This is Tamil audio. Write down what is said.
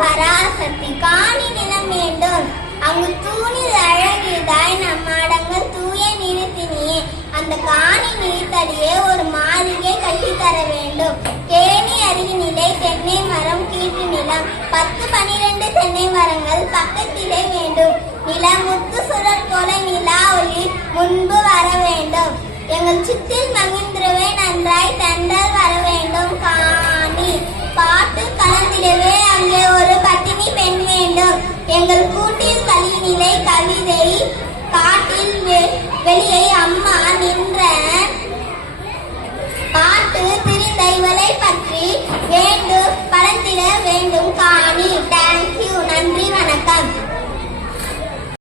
பராசக்தி காணி நிலம் வேண்டும். அங்கு தூணில் அழகியதாய் நம் மாடங்கள் தூய நிறுத்தினியே. அந்த காணி நிறுத்தடியே ஒரு மாளிகை கட்டித்தர வேண்டும். கேணி அருகினிலே தென்னை மரம் கீற்று நிலம் 10-12 தென்னை மரங்கள் பக்கத்திலே வேண்டும். நிலமுத்து சுடர் போல நிலா ஒளி முன்பு வர வேண்டும். எங்கள் சித்தில் மகிழ்ந்திரவே நன்றாய் தண்டல் வர வேண்டும். காணி பாட்டு கலந்திடவே அங்கே ஒரு பட்டினி பெண் வேண்டும். எங்கள் கூட்டில் கலியினிலை கவிதை காட்டில் வெளியே அம்மா நின்ற பாட்டு திரிந்த இவளை பற்றி வேண்டும் பலந்திட வேண்டும்.